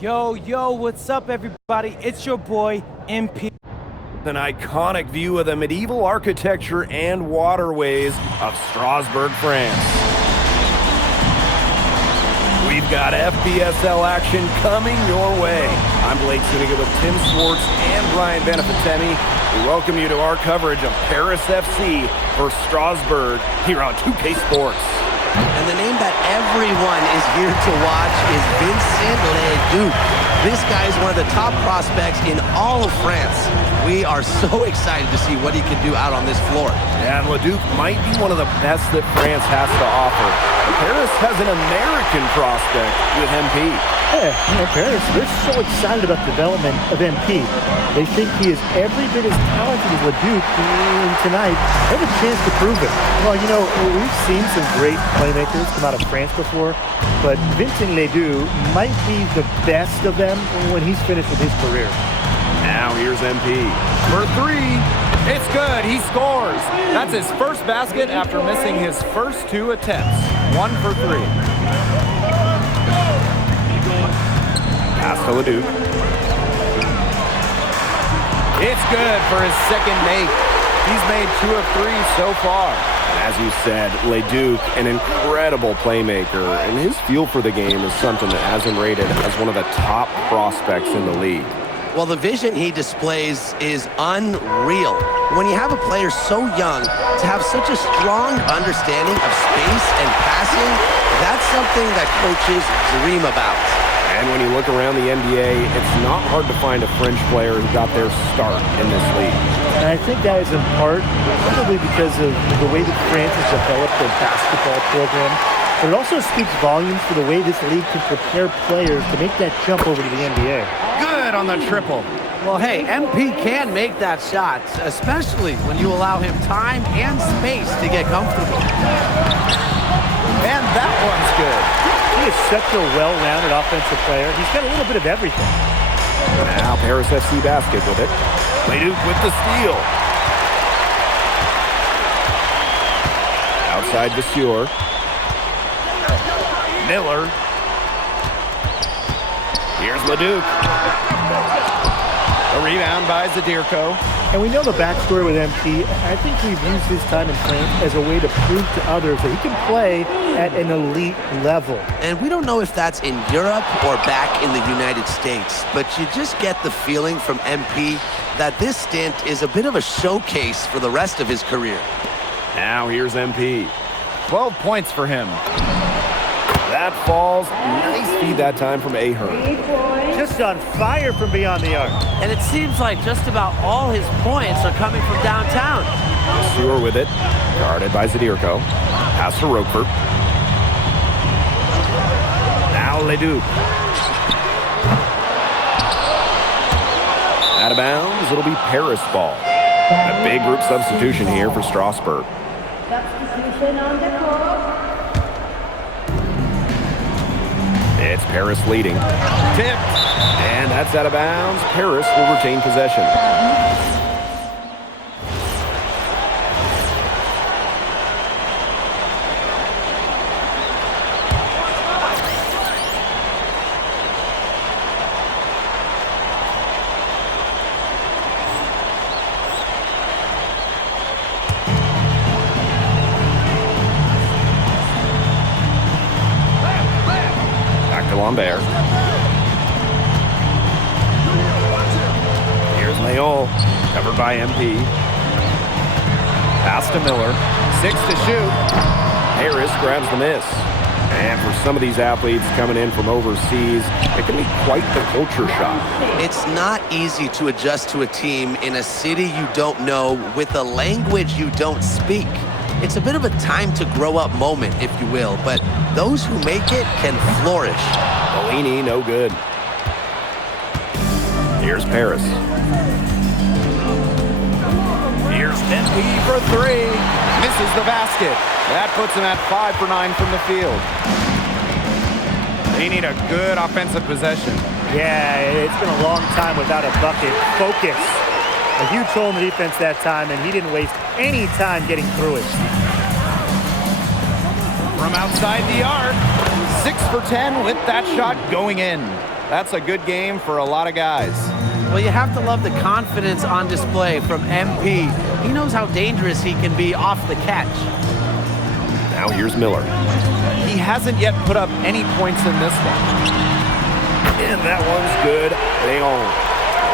Yo, what's up, everybody? It's your boy, MP. An iconic view of the medieval architecture and waterways of Strasbourg, France. We've got FPSL action coming your way. I'm Blake Zuniga with Tim Swartz and Brian Benefitemi. We welcome you to our coverage of Paris FC versus Strasbourg here on 2K Sports. And the name that everyone is here to watch is Vincent Leduc. This guy is one of the top prospects in all of France. We are so excited to see what he can do out on this floor. And Leduc might be one of the best that France has to offer. Paris has an American prospect with MP. Yeah, Paris, they're so excited about the development of MP. They think he is every bit as talented as Leduc, and tonight they have a chance to prove it. Well, we've seen some great playmakers come out of France before, but Vincent Leduc might be the best of them when he's finished with his career. Now here's MP. For three, it's good, he scores. That's his first basket after missing his first two attempts. 1 for 3. Pass to Leduc. It's good for his second make. He's made 2 of 3 so far. As you said, Leduc, an incredible playmaker, and his feel for the game is something that has him rated as one of the top prospects in the league. Well, the vision he displays is unreal. When you have a player so young, to have such a strong understanding of space and passing, that's something that coaches dream about. And when you look around the NBA, it's not hard to find a French player who got their start in this league. And I think that is in part probably because of the way that France has developed their basketball program. But it also speaks volumes for the way this league can prepare players to make that jump over to the NBA. Good on the triple. Well, hey, MP can make that shot, especially when you allow him time and space to get comfortable. And that one's good. He is such a well-rounded offensive player. He's got a little bit of everything. Now Paris FC basket with it. Leduc with the steal. Outside Vasseur. Miller. Here's Leduc. A rebound by Zadirko. And we know the backstory with MP. I think we've used his time in France as a way to prove to others that he can play at an elite level. And we don't know if that's in Europe or back in the United States, but you just get the feeling from MP that this stint is a bit of a showcase for the rest of his career. Now here's MP. 12 points for him. That falls. Nice feed that time from Ahern. Just on fire from beyond the arc. And it seems like just about all his points are coming from downtown. Stewart with it. Guarded by Zadirko. Pass to Roquefort. Now Leduc. Out of bounds. It'll be Paris ball. A big group substitution here for Strasbourg. Substitution on the court. It's Paris leading. Tipped. And that's out of bounds. Paris will retain possession. Lambert. Here's Leon, covered by MP. Pass to Miller. 6 to shoot. Harris grabs the miss. And for some of these athletes coming in from overseas, it can be quite the culture shock. It's not easy to adjust to a team in a city you don't know with a language you don't speak. It's a bit of a time to grow up moment, if you will, but those who make it can flourish. Bellini, no good. Here's Paris. Here's MP for 3. Misses the basket. That puts him at 5 for 9 from the field. They need a good offensive possession. Yeah, it's been a long time without a bucket. Focus. A huge hole in the defense that time, and he didn't waste any time getting through it. From outside the arc, 6 for 10 with that shot going in. That's a good game for a lot of guys. Well, you have to love the confidence on display from MP. He knows how dangerous he can be off the catch. Now here's Miller. He hasn't yet put up any points in this one. And that one's good. They own.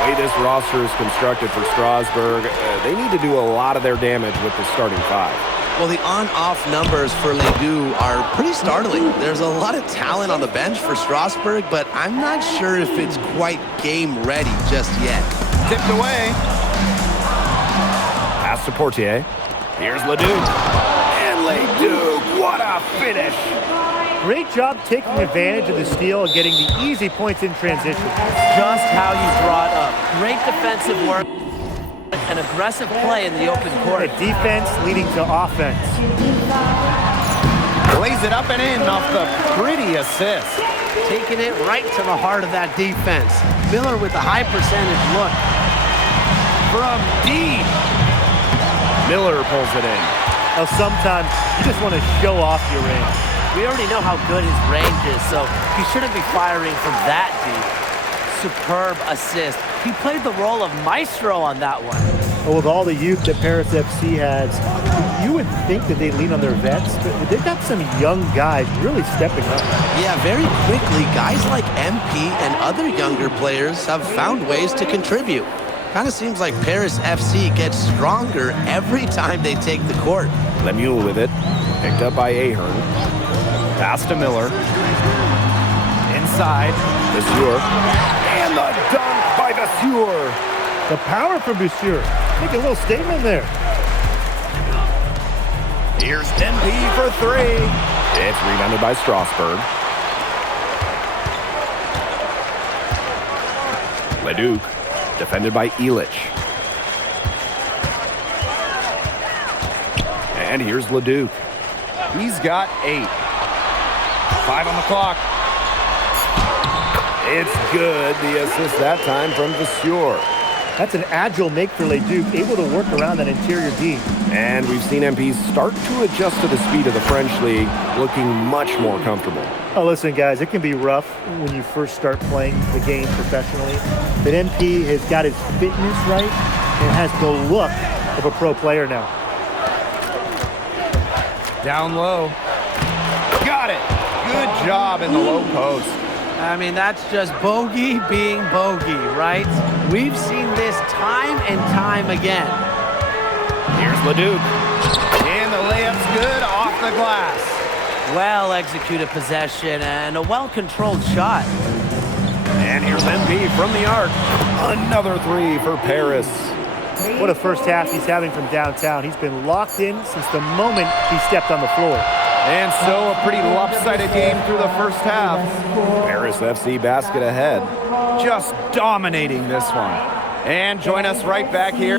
The way this roster is constructed for Strasbourg, they need to do a lot of their damage with the starting five. Well, the on-off numbers for Ledoux are pretty startling. There's a lot of talent on the bench for Strasbourg, but I'm not sure if it's quite game ready just yet. Tipped away. Pass to Portier. Here's Ledoux. And Ledoux, what a finish! Great job taking advantage of the steal and getting the easy points in transition. Just how you brought up. Great defensive work. An aggressive play in the open court. Defense leading to offense. Lays it up and in off the pretty assist. Taking it right to the heart of that defense. Miller with a high percentage look. From deep. Miller pulls it in. Now, sometimes you just want to show off your range. We already know how good his range is, so he shouldn't be firing from that deep. Superb assist. He played the role of maestro on that one. Well, with all the youth that Paris FC has, you would think that they lean on their vets, but they've got some young guys really stepping up. Yeah, very quickly, guys like MP and other younger players have found ways to contribute. Kind of seems like Paris FC gets stronger every time they take the court. Lemuel with it. Picked up by Ahern. Pass to Miller. Inside. Monsieur. And the dunk by Monsieur. The power from Monsieur. Make a little statement there. Here's MP for three. It's rebounded by Strasbourg. Leduc, defended by Illich. And here's Leduc. He's got 8. 5 on the clock. It's good. The assist that time from Monsieur. That's an agile make for Leduc, able to work around that interior D. And we've seen MP start to adjust to the speed of the French league, looking much more comfortable. Oh, listen, guys, it can be rough when you first start playing the game professionally. But MP has got his fitness right and has the look of a pro player now. Down low. Got it. Good job in the low post. I mean, that's just bogey being bogey, right? We've seen this time and time again. Here's Leduc. And the layup's good off the glass. Well-executed possession and a well-controlled shot. And here's MP from the arc. Another three for Paris. What a first half he's having from downtown. He's been locked in since the moment he stepped on the floor. And so a pretty lopsided game through the first half. Paris FC basket ahead. Just dominating this one. And join us right back here.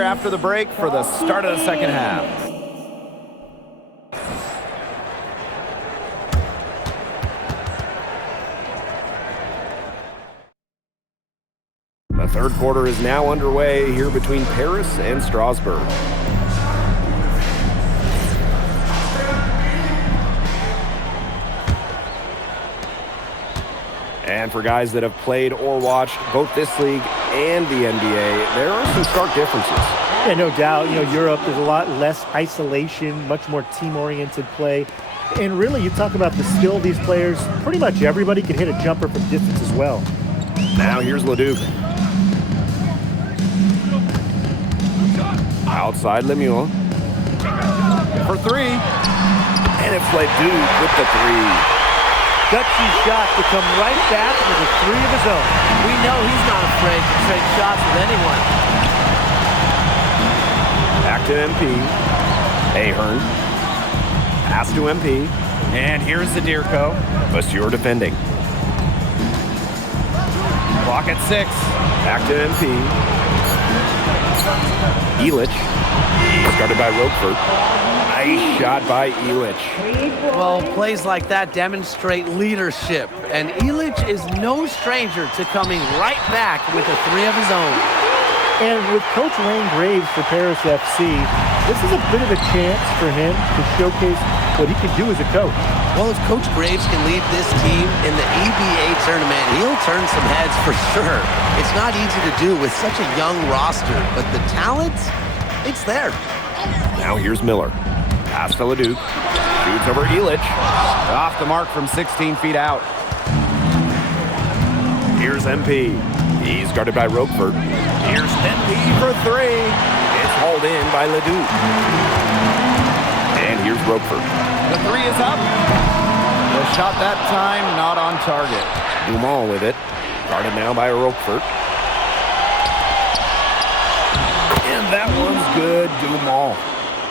After the break for the start of the second half. The third quarter is now underway here between Paris and Strasbourg. And for guys that have played or watched both this league and the NBA, there are some stark differences. Yeah, no doubt. Europe, there's a lot less isolation, much more team-oriented play. And really, you talk about the skill of these players, pretty much everybody can hit a jumper from distance as well. Now here's Leduc. Outside Lemieux. For three. And it's Leduc with the three. Gutsy shot to come right back with a three of his own. We know he's not afraid to trade shots with anyone. Back to MP. Ahern. Pass to MP. And here's the Deerco. Monsieur defending. Clock at 6. Back to MP. Elich. Started by Roquefort. Nice shot by Elich. Well, plays like that demonstrate leadership, and Elich is no stranger to coming right back with a three of his own. And with Coach Wayne Graves for Paris FC, this is a bit of a chance for him to showcase what he can do as a coach. Well, if Coach Graves can lead this team in the EBA tournament, he'll turn some heads for sure. It's not easy to do with such a young roster, but the talent, it's there. Now here's Miller. Pass to Leduc. Shoots over Elich. Off the mark from 16 feet out. Here's MP. He's guarded by Roquefort. Here's MP for three. It's hauled in by Leduc. And here's Roquefort. The three is up. The shot that time not on target. Dumont with it. Guarded now by Roquefort. And that one's good, Dumont.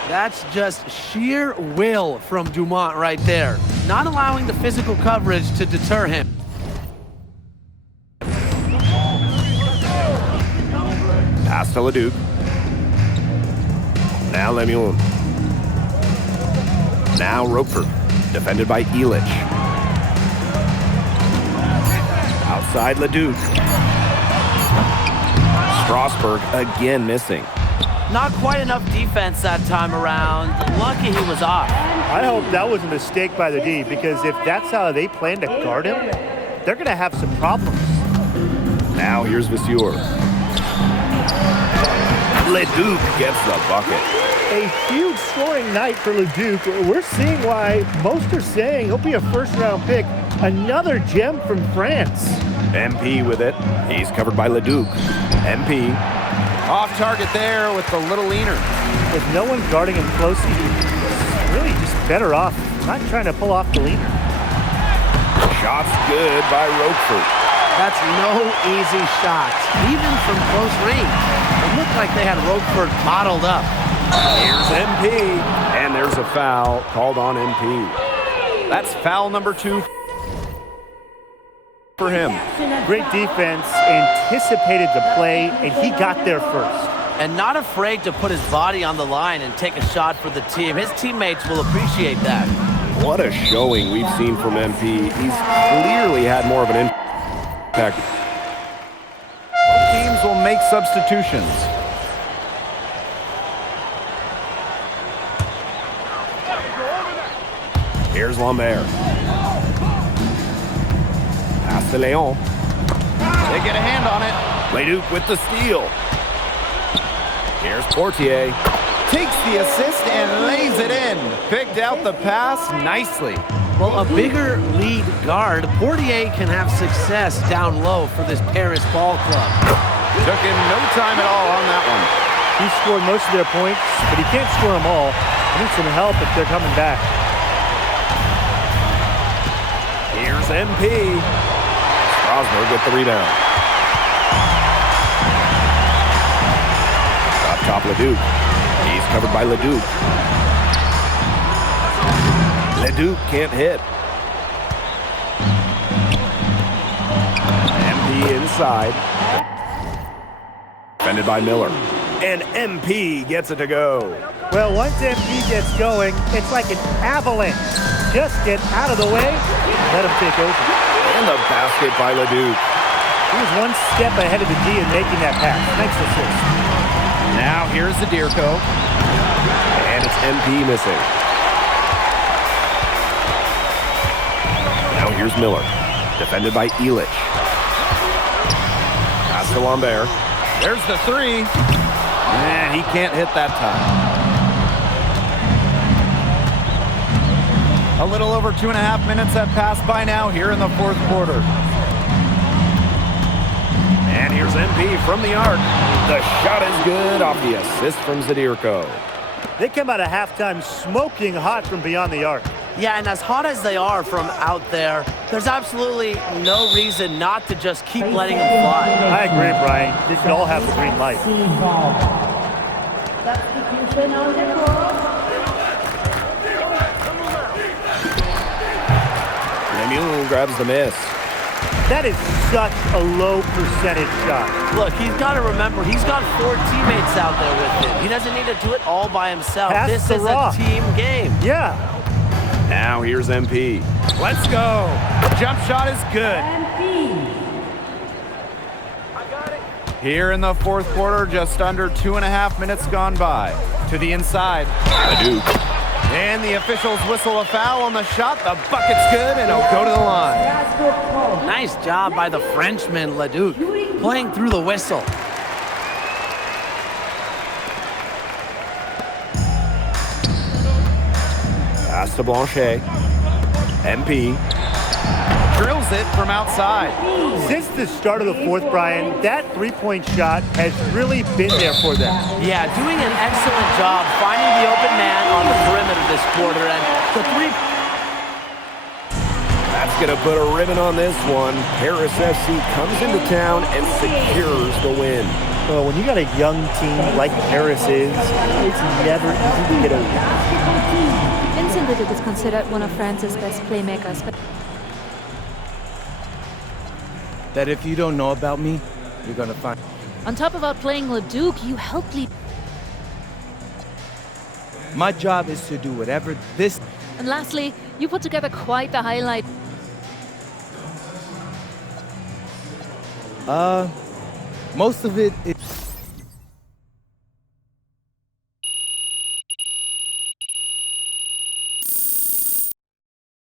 That's just sheer will from Dumont right there, not allowing the physical coverage to deter him. Pass to Leduc. Now Lemieux. Now Roquefort, defended by Elich. Outside Leduc. Strasbourg again missing. Not quite enough defense that time around. Lucky he was off. I hope that was a mistake by the D, because if that's how they plan to guard him, they're going to have some problems. Now here's Vasseur. Leduc gets the bucket. A huge scoring night for Leduc. We're seeing why most are saying he'll be a first-round pick. Another gem from France. MP with it. He's covered by Leduc. MP. Off target there with the little leaner. With no one guarding him closely, he's really just better off not trying to pull off the leaner. Shot's good by Roquefort. That's no easy shot, even from close range. It looked like they had Roquefort bottled up. Here's MP. And there's a foul called on MP. That's foul number 2 for him. Great defense, anticipated the play, and he got there first. And not afraid to put his body on the line and take a shot for the team. His teammates will appreciate that. What a showing we've seen from MP. He's clearly had more of an impact. Teams will make substitutions. Here's Lambert. Pass to Leon. They get a hand on it. Leduc with the steal. Here's Portier. Takes the assist and lays it in. Picked out the pass nicely. Well, a bigger lead guard, Portier can have success down low for this Paris ball club. Took him no time at all on that one. He scored most of their points, but he can't score them all. He needs some help if they're coming back. Here's MP. Strasbourg with the rebound. Up top, Leduc. He's covered by Leduc. Leduc can't hit. MP inside. Defended by Miller. And MP gets it to go. Well, once MP gets going, it's like an avalanche. Just get out of the way, let him take over. And the basket by Leduc. He was one step ahead of the D in making that pass. Nice assist. Now here's Zadirko. And it's MP missing. Now here's Miller. Defended by Elich. Pass to Lambert. There's the three. And he can't hit that time. A little over 2.5 minutes have passed by now here in the fourth quarter. And here's MP from the arc. The shot is good off the assist from Zadirko. They come out of halftime smoking hot from beyond the arc. Yeah, and as hot as they are from out there, there's absolutely no reason not to just keep letting them fly. I agree, Brian. They should all have the green light. Substitution on the court. Lemuel grabs the miss. That is such a low percentage shot. Look, he's got to remember, he's got 4 teammates out there with him. He doesn't need to do it all by himself. Pass This the is rock. a team game. Yeah. Now here's MP. Let's go. Jump shot is good. MP. Here in the fourth quarter, just under 2.5 minutes gone by. To the inside. Leduc. And the officials whistle a foul on the shot. The bucket's good, and it'll go to the line. Strasbourg. Nice job by the Frenchman, Leduc, playing through the whistle. Pass to Blanchet. MP. Drills it from outside. Since the start of the fourth, Brian, that three-point shot has really been there for them. Yeah, doing an excellent job finding the open man on the perimeter this quarter. And the three... That's going to put a ribbon on this one. Paris FC comes into town and secures the win. Well, when you got a young team like Paris is, it's never easy to get over. Vincent Leduc is considered one of France's best playmakers, but That if you don't know about me, you're gonna find. on top of outplaying Leduc, you helped lead. My job is to do whatever this. And lastly, you put together quite the highlight. Most of it is.